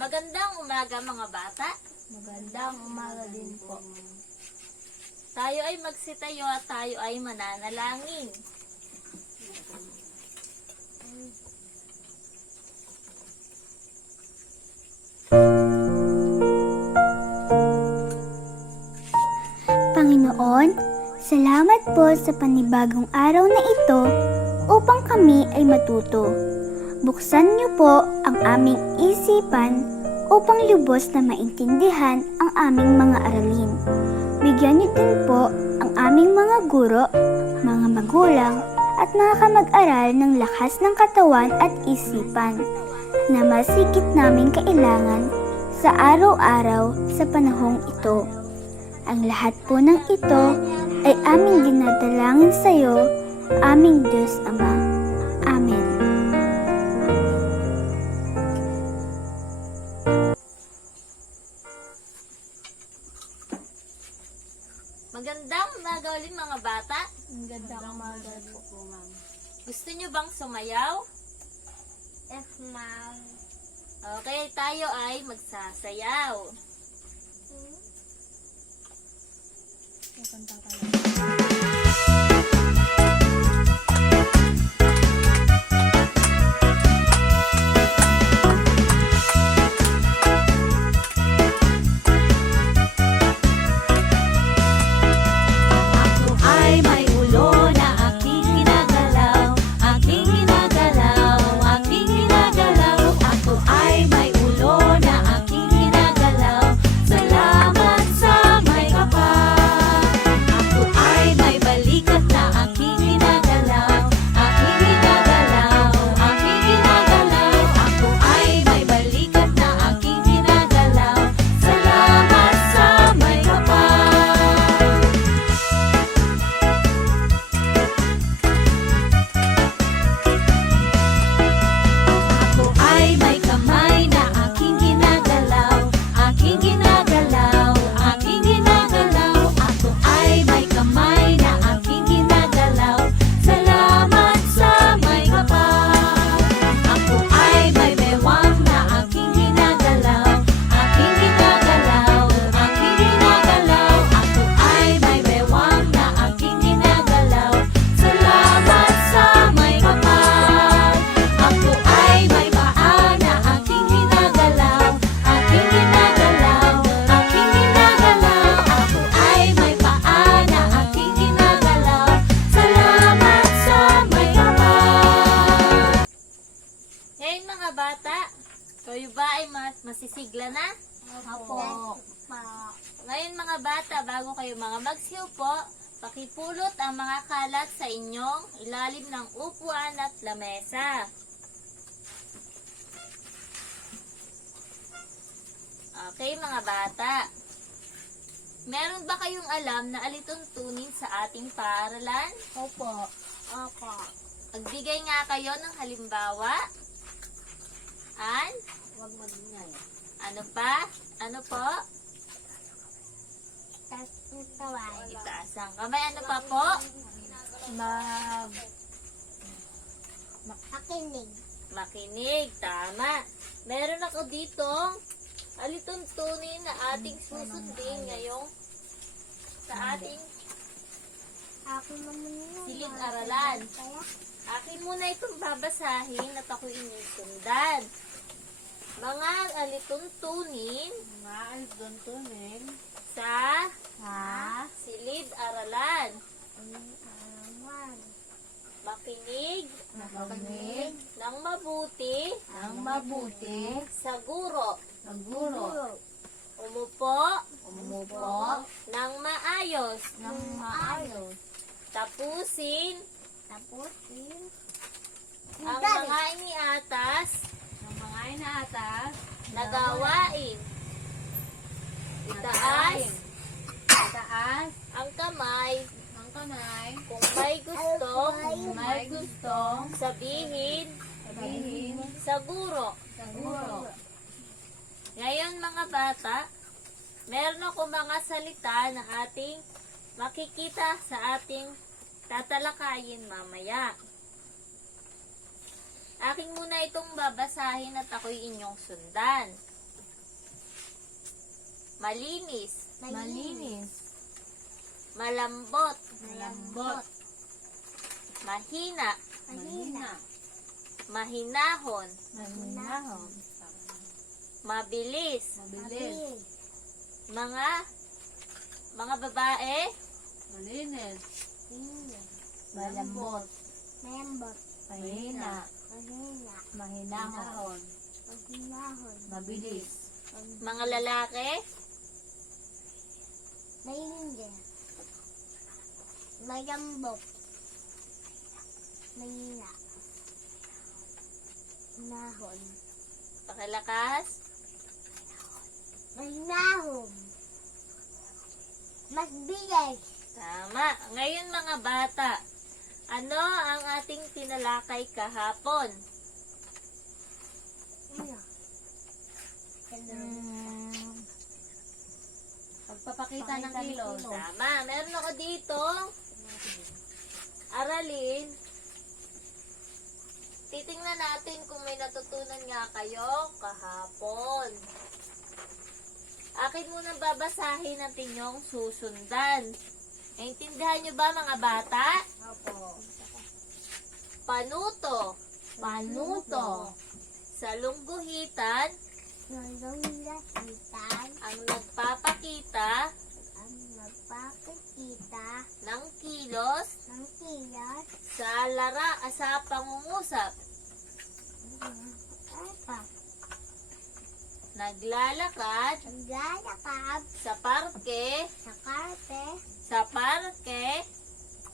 Magandang umaga mga bata. Magandang umaga din po. Tayo ay magsitayo at tayo ay mananalangin. Panginoon, salamat po sa panibagong araw na ito upang kami ay matuto. Buksan niyo po ang aming isipan upang lubos na maintindihan ang aming mga aralin. Bigyan niyo din po ang aming mga guro, mga magulang, at mga kamag-aral ng lakas ng katawan at isipan na masigit naming kailangan sa araw-araw sa panahong ito. Ang lahat po ng ito ay aming dinadalangin sa iyo, aming Diyos Ama. Amen. Magandang umaga ulit mga bata. Magandang umaga po, ma'am. Gusto nyo bang sumayaw? Yes, ma'am. Okay, tayo ay magsasayaw. Kanta ka Kayo ba ay masisigla na? Opo. Ngayon mga bata, bago kayo mga magsiupo, pakipulot ang mga kalat sa inyong ilalim ng upuan at lamesa. Okay mga bata, meron ba kayong alam na alituntunin sa ating paaralan? Opo. Opo. Magbigay nga kayo ng halimbawa. Huwag magingay. Ano pa? Ano po? Taas ang kamay. Itaas ang kamay. Ano pa po? Makinig. Makinig. Tama. Meron ako ditong alituntunin na ating susundin ngayong sa ating silid-aralan. Akin muna itong babasahin at ako'y inisundan. Mga alituntunin sa silid-aralan. Makinig ng mabuti sa guro. Umupo ng maayos. Tapusin ang mga iniatas na gawain. Itaas ang kamay kung may gustong sabihin sa guro. Ngayon mga bata, meron ako mga salita na ating makikita sa ating tatalakayin mamaya. Aking muna itong babasahin at ako'y inyong sundan. Malinis. Malinis. Malambot. Malambot. Mahina. Mahina. Mahinahon. Mahinahon. Mabilis. Mabilis. Mga babae. Malinis. Malambot. Membot. Mahina. Mahina. Mahinahon. Mahinahon. Mabilis. Mga lalaki. Maingin. Mayambok. Mahina. Nahon. Pakilakas. Mahinahon. Magbilis. Tama. Ngayon mga bata, ano ang ating tinalakay kahapon? Ano? Pagpapakita ng kilos. Tama. Meron ako dito aralin. Titingnan natin kung may natutunan nga kayo kahapon. Akin munang babasahin ang inyong susundan. Naintindihan nyo ba mga bata? Opo. Panuto. Panuto. Sa lungguhitan, Nalunglahitan ang nagpapakita ang nagpapakita ng kilos ng kilos sa pangungusap. Naglalakad Naglalakad sa parke, sa karpe,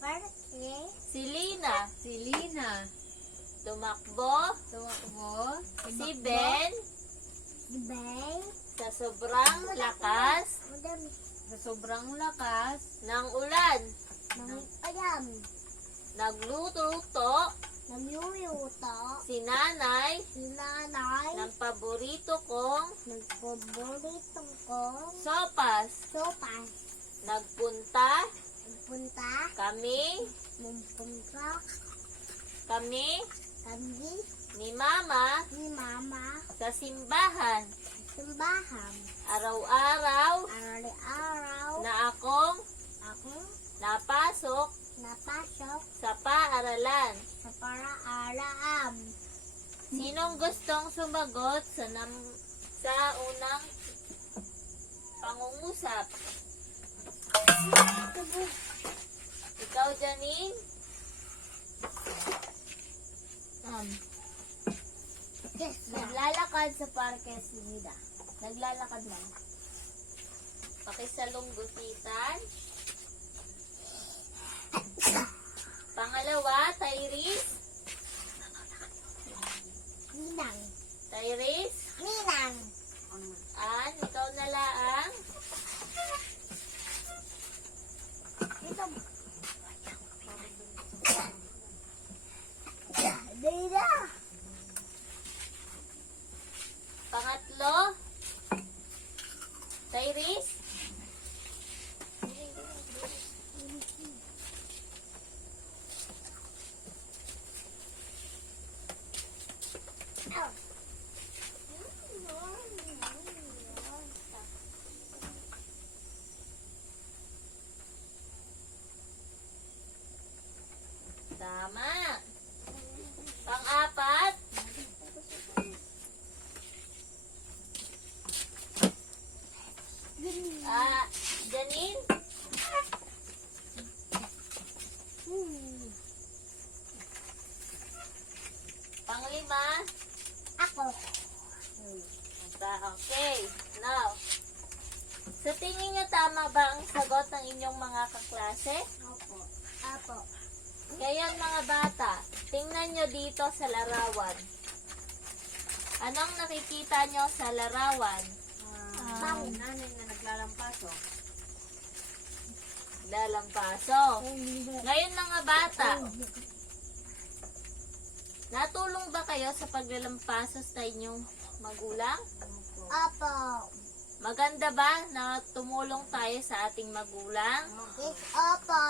parke, si Lina. Si Lina. Tumakbo Tumakbo. si Ben ibay, sa sobrang lakas madami Sa sobrang lakas. ng ulan. ng alam, Nagluto nagluluto, si Nanay si nanay, ng paborito kong nagpaboritong ko, sopas. sopas, Nagpunta nagpunta, kami kami, ni Mama ni mama, sa simbahan. simbahan, Araw-araw araw-araw, na akong ako napasok napasok sa paaralan. sa para-araam. Sinong gustong sumagot sa unang pangungusap? Ikaw, Janine? Yes, Naglalakad sa parke si Nida. Naglalakad lang. Pakisalunggupitan. Pangalawa, Tyrese. Ninang, Tyrese. ninang, Ikaw na laang. ito. Dida, Pangatlo, Tyrese. Tama. Pang-apat, Janine. Panglima, ako, okay. Now, sa tingin niyo tama ba ang sagot ng inyong mga kaklase? ako, ako, Ngayon mga bata, tingnan nyo dito sa larawan. Anong nakikita nyo sa larawan? Nanay na naglalampaso. Lalampaso. Ngayon mga bata, natulong ba kayo sa paglalampaso sa inyong magulang? Apo, Maganda ba na tumulong tayo sa ating magulang? yes, opo,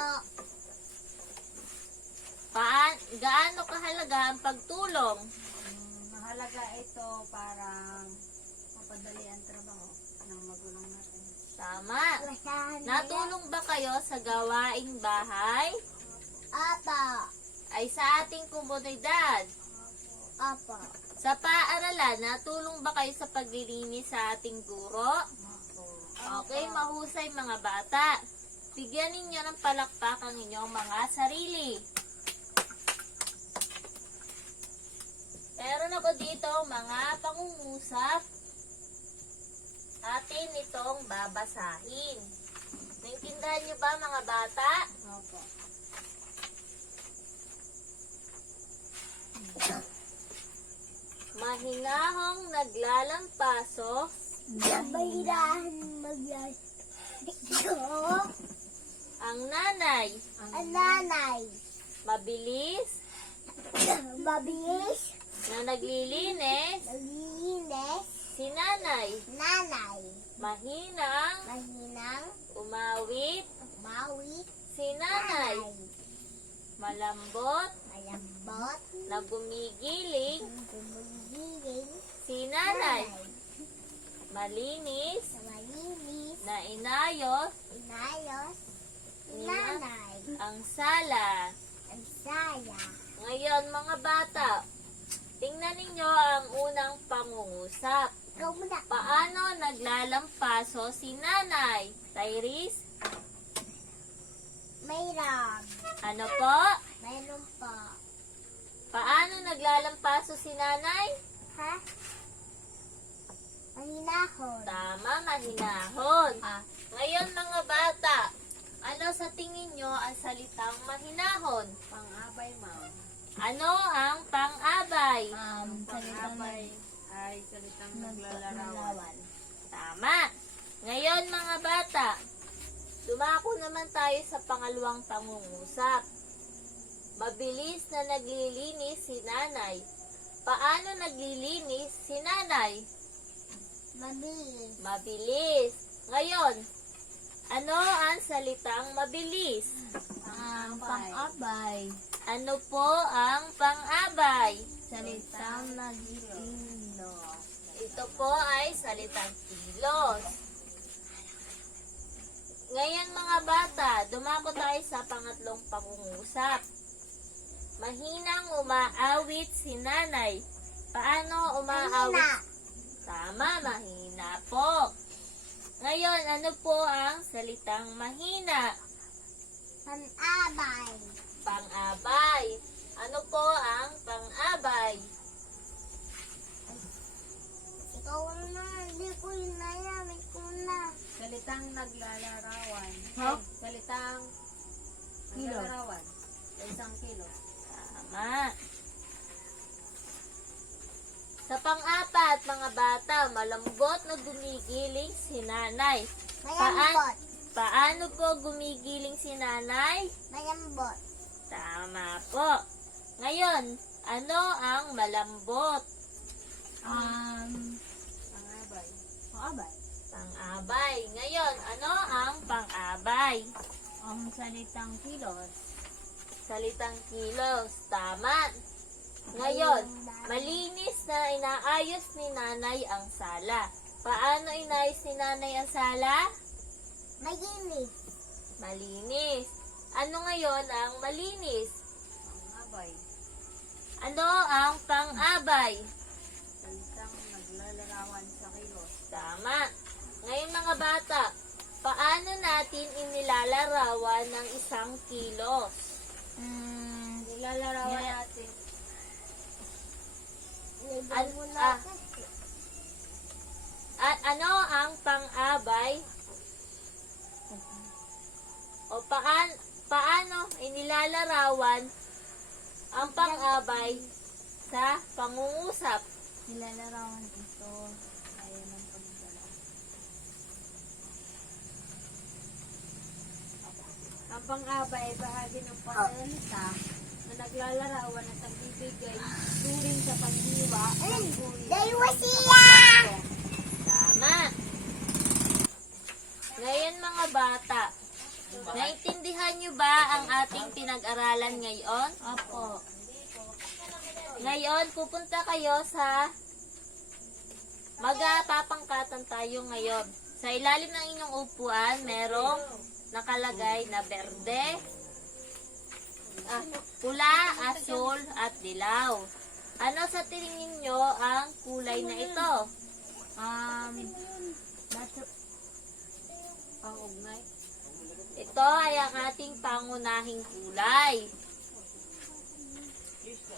Gaano kahalaga ang pagtulong? Mahalaga ito para mapadali ang trabaho ng magulang natin. Tama. Basahan nila. Natulong ba kayo sa gawaing bahay? Opo. Ay sa ating komunidad? Opo. Sa paaralan, natulong ba kayo sa paglilinis sa ating guro? Okay, mahusay mga bata. Bigyan ninyo ng palakpak ang inyong mga sarili. Meron ako dito mga pangungusap. Atin itong babasahin. Naintindihan nyo ba mga bata? Opo. Mahinahong naglalampaso Bayrahan maglalaro. ang nanay. Ang nanay. Mabilis Mabilis. na naglilinis Naglilinis. si nanay. Nanay. Mahinang Mahinang. umawit Umawit. si nanay. Malambot Malambot. na gumigiling Gumugiling. si nanay. Malinis Malinis. na inayos Inayos. ni Nanay. ang sala. Ang saya. Ngayon mga bata, tingnan ninyo ang unang pangungusap. Ikaw muna. Paano naglalampaso si nanay? Tyrese, Mayroon. ano po? Mayroon po. Paano naglalampaso si nanay? Ha? Mahinahon. Tama, mahinahon. Ngayon mga bata, ano sa tingin nyo ang salitang mahinahon? Pang-abay, ma'am. Ano ang pang-abay? Pang-abay ay salitang naglalarawan. Tama. Ngayon mga bata, dumako naman tayo sa pangalawang pangungusap. Mabilis na naglilinis si nanay. Paano naglilinis si nanay? Mabilis. Mabilis. Ngayon, ano ang salitang mabilis? Pang-abay. Ano po ang pang-abay? Salitang nag-iilos. Ito po ay salitang kilos. Ngayon mga bata, dumako tayo sa pangatlong pangungusap. Mahinang umaawit si nanay. Paano umaawit? Mahina. Tama, mahina po. Ngayon, ano po ang salitang mahina? Pang-abay. Pang-abay. Ano po ang pang-abay? Ikaw na, hindi ko inayamit ko na. Salitang naglalarawan. Ha? Salitang Kilo. naglalarawan. Sa isang kilo. Tama. Sa pang-apat, mga bata, malambot na gumigiling si nanay. Mayambot. Paano po gumigiling si nanay? Mayambot. Tama po. Ngayon, ano ang malambot? Pang-abay. Pang-abay. Pang-abay. Ngayon, ano ang pang-abay? Ang salitang kilos. Salitang kilos. Tama. Ngayon, malinis na inaayos ni nanay ang sala. Paano inayos ni nanay ang sala? Maginis. Malinis. Ano ngayon ang malinis? Pang-abay. Ano ang pang-abay? Salitang naglalarawan sa kilos. Tama. Ngayon mga bata, paano natin inilalarawan ng isang kilos? Nilalarawan natin. At ano ang pang-abay? O paano inilalarawan ang pang-abay sa pangungusap? Nilalarawan ito. Ayaw ng pagdala. Ang pang-abay ay bahagi ng pananalita na naglalarawan at nagbibigay turing sa pagdiwa ng uri. Dalawa siya! Tama. Ngayon mga bata, naintindihan niyo ba ang ating pinag-aralan ngayon? Opo. Ngayon, pupunta kayo sa magpapangkatan tayo ngayon. Sa Sa ilalim ng inyong upuan, merong nakalagay na berde, pula, asul, at dilaw. Ano sa tingin nyo ang kulay na ito? Pangugnay. Ito ay ang ating pangunahing kulay.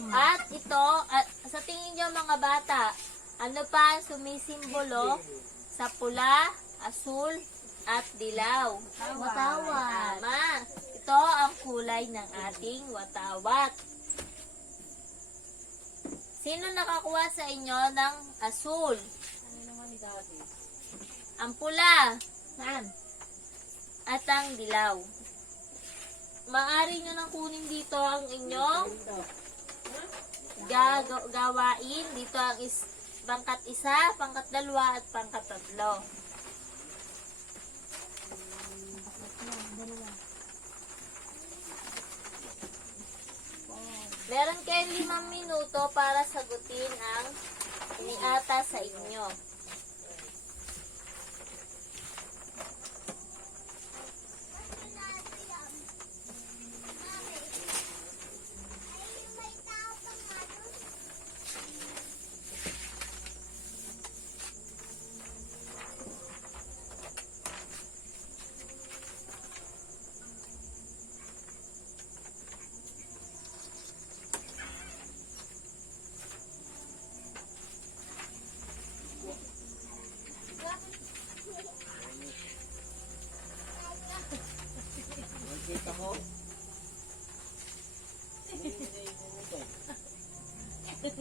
At ito, sa tingin nyo mga bata, ano pa ang sumisimbolo sa pula, asul, at dilaw? Watawat. Tama. Ito ang kulay ng ating watawat. Sino nakakuha sa inyo ng asul? Ano naman ni Daddy? Ang pula Saan? at ang dilaw. Maaari nyo nang kunin dito ang inyong gawain. Dito ang pangkat 1, pangkat 2, at pangkat 3. Meron kayong 5 minuto para sagutin ang iniata sa inyo.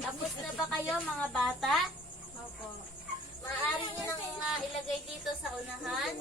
Tapos na ba kayo mga bata? Opo. Maaari nyo nang ilagay dito sa unahan.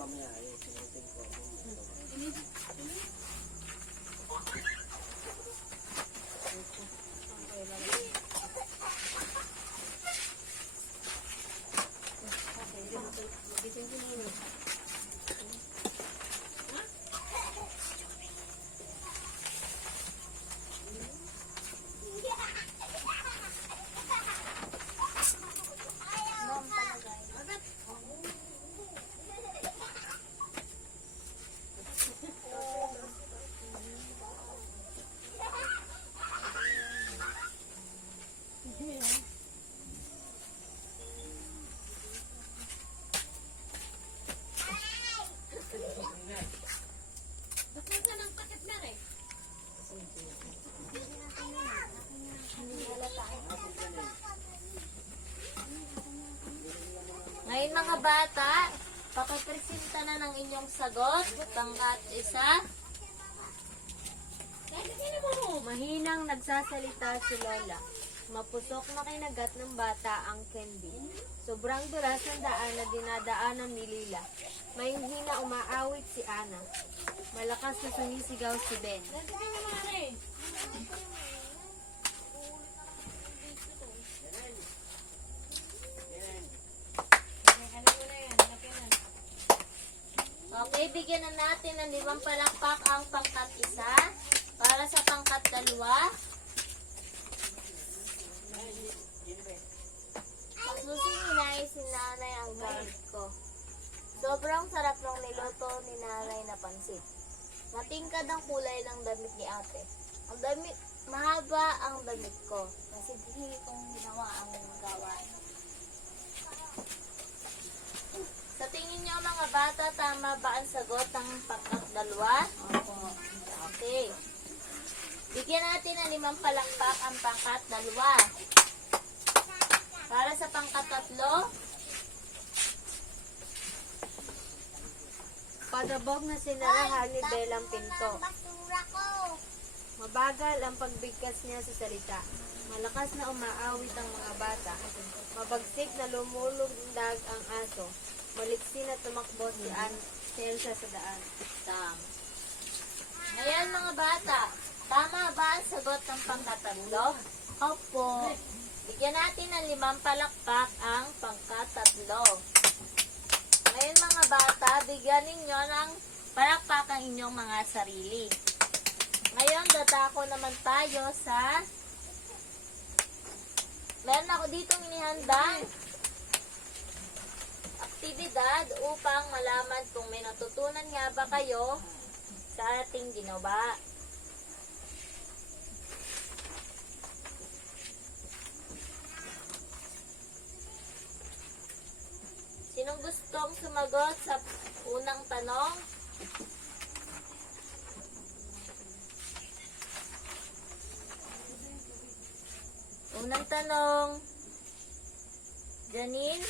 Ngayon mga bata, pakipresenta na ng inyong sagot. Pangkat 1. Mahinang nagsasalita si Lola. Mapusok na kinagat ng bata ang candy. Sobrang dulas ng daan na dinadaanan ni Lila. May hina umaawit si Ana. Malakas na sumisigaw si Ben. Okay, bigyan na natin ng 5 palakpak ang pangkat 1. Para sa pangkat 2. Susinay si nanay ang gamit ko. Sobrang sarap ng niluto ni nanay na pansit. Matingkad ang kulay ng damit ni ate. Mahaba ang damit ko. Masighi kong ginawa ang gawain. Sa tingin niyo mga bata, tama ba ang sagot ng pangkat 2? Opo. Okay. Bigyan natin ng 5 palakpak ang pangkat 2. Para sa pangkat 3, Padabog na sinarahan ni Bel ang pinto. Basura ko! Mabagal ang pagbigkas niya sa salita. Malakas na umaawit ang mga bata. Mabagsik na lumulundag ang aso. Maliksi na tumakbo si Elsa sa daan. tama. Ngayon mga bata, tama ba ang sagot ng pangkat 3? Opo. Bigyan natin ng 5 palakpak ang pangkat 3. Ngayon mga bata, bigyan ninyo ng palakpak ang inyong mga sarili. Ngayon, dadako naman tayo sa... Meron ako ditong inihandang aktibidad upang malaman kung may natutunan nga ba kayo sa ating ginawa. Sinong gustong sumagot sa unang tanong? Unang tanong, Janine?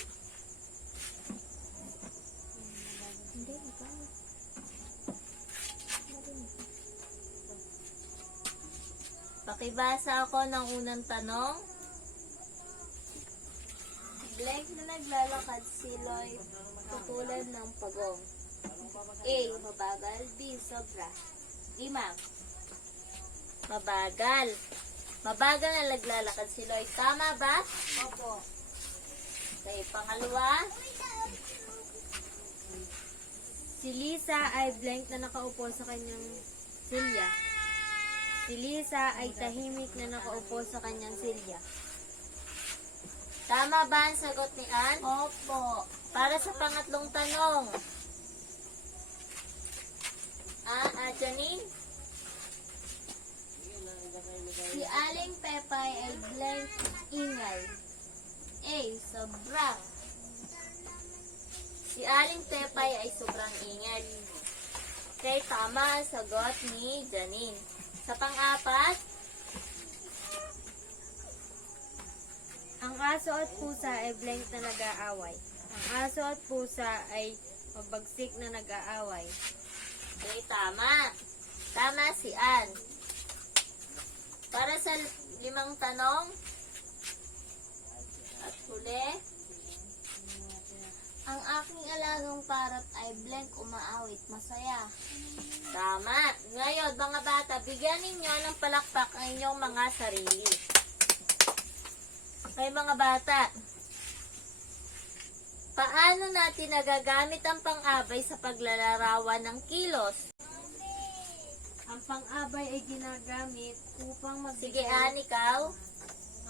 Pakibasa ako ng unang tanong. Blank na naglalakad si Lloyd tutulad ng pagong. A. Mabagal. B. Sobra. D. Ma'am. Mabagal. Mabagal na naglalakad si Lloyd. Tama ba? Opo. Okay, pangalawa. Si Lisa ay blank na nakaupo sa kanyang silya. Si Lisa ay tahimik na nakaupo sa kanyang silya. Tama ba ang sagot ni Ann? Opo. Para sa pangatlong tanong. Janine? Si Aling Pepay ay blank ingay. A. Sobra. Si Aling Pepay ay sobrang ingay. Okay, tama ang sagot ni Janine. Sa pang-apat, Ang aso at pusa ay blank na nag-aaway. Ang aso at pusa ay mabagsik na nag-aaway. okay, tama. Tama si Ann. Para sa limang tanong, at huli, Ang aking alagang parot ay blank umaawit masaya. tama. Ngayon, mga bata, bigyan ninyo ng palakpak ang inyong mga sarili. Okay, mga bata. Paano natin nagagamit ang pang-abay sa paglalarawan ng kilos? Ang pang-abay ay ginagamit upang Sige, magbigay. Ann, ikaw.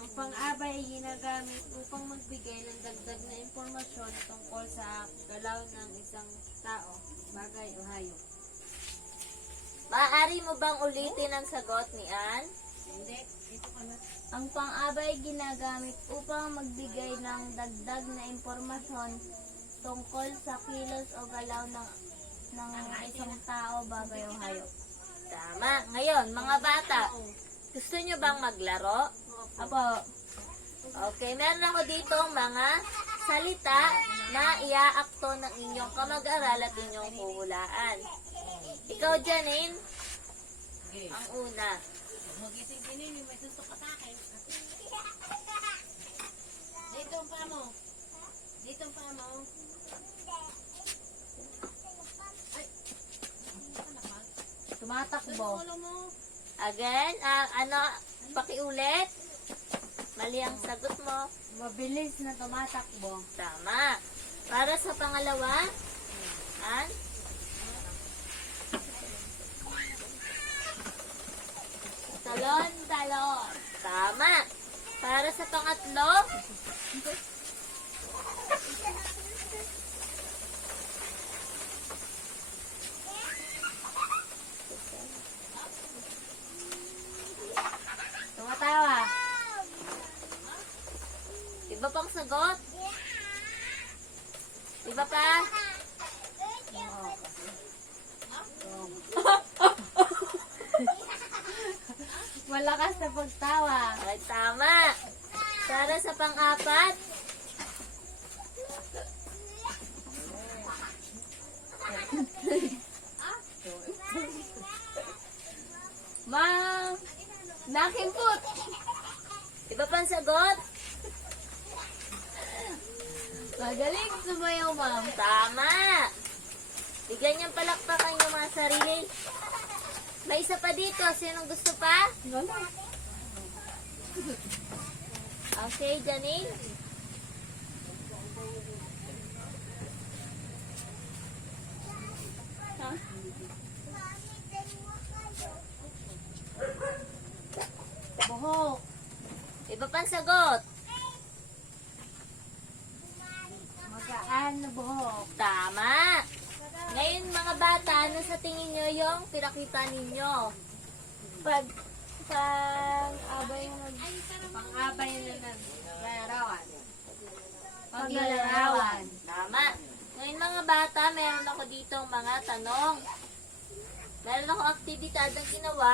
Ang pang-abay ay ginagamit upang magbigay ng dagdag na impormasyon tungkol sa galaw ng isang tao, bagay o hayop. Maaari mo bang ulitin ang sagot ni Ann? Ang pang-abay ay ginagamit upang magbigay ng dagdag na impormasyon tungkol sa kilos o galaw ng isang tao, bagay o hayop. Tama. Ngayon, mga bata, gusto nyo bang maglaro? Apo, Okay, meron ako dito mga salita na iaakto ng inyong kamag-aral at inyong huhulaan. Ikaw, Janine, ang una. tumatakbo. Again, pakiulit. Mali ang sagot mo. Mabilis na tumatakbo. Tama. Para sa pangalawa, Ann? Talon-talon. Tama. Para sa pangatlo, Tumatawa. iba pang sagot? Iba pa? Malakas na pagtawa. Ay, tama. Para sa pang-apat, Nakimput. iba pang sagot? Magaling sumayaw, ma'am. Tama. Bigyan niyang palakpakan yung mga sarili. May isa pa dito. Sinong gusto pa? Okay, Janine. Buhok. Iba pang sagot. Magaan na buhok. yung pinakita ninyo? Pang-abay na naglarawan. Paglalarawan. Tama. Ngayon mga bata, meron ako dito mga tanong. Meron ako aktibidad na ginawa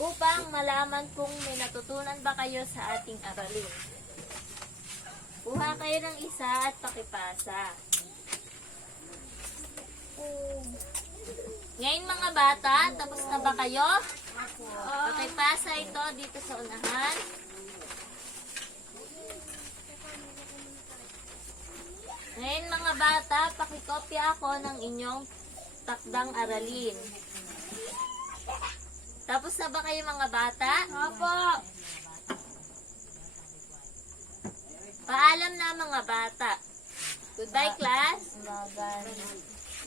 upang malaman kung may natutunan ba kayo sa ating aralin. Kuha kayo ng isa at pakipasa. Ngayon mga bata, tapos na ba kayo? Pakipasa ito dito sa unahan. Ngayon mga bata, pakikopya ako ng inyong takdang aralin. Tapos na ba kayo mga bata? Opo. Paalam na mga bata. Goodbye class.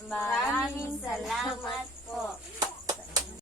Maraming salamat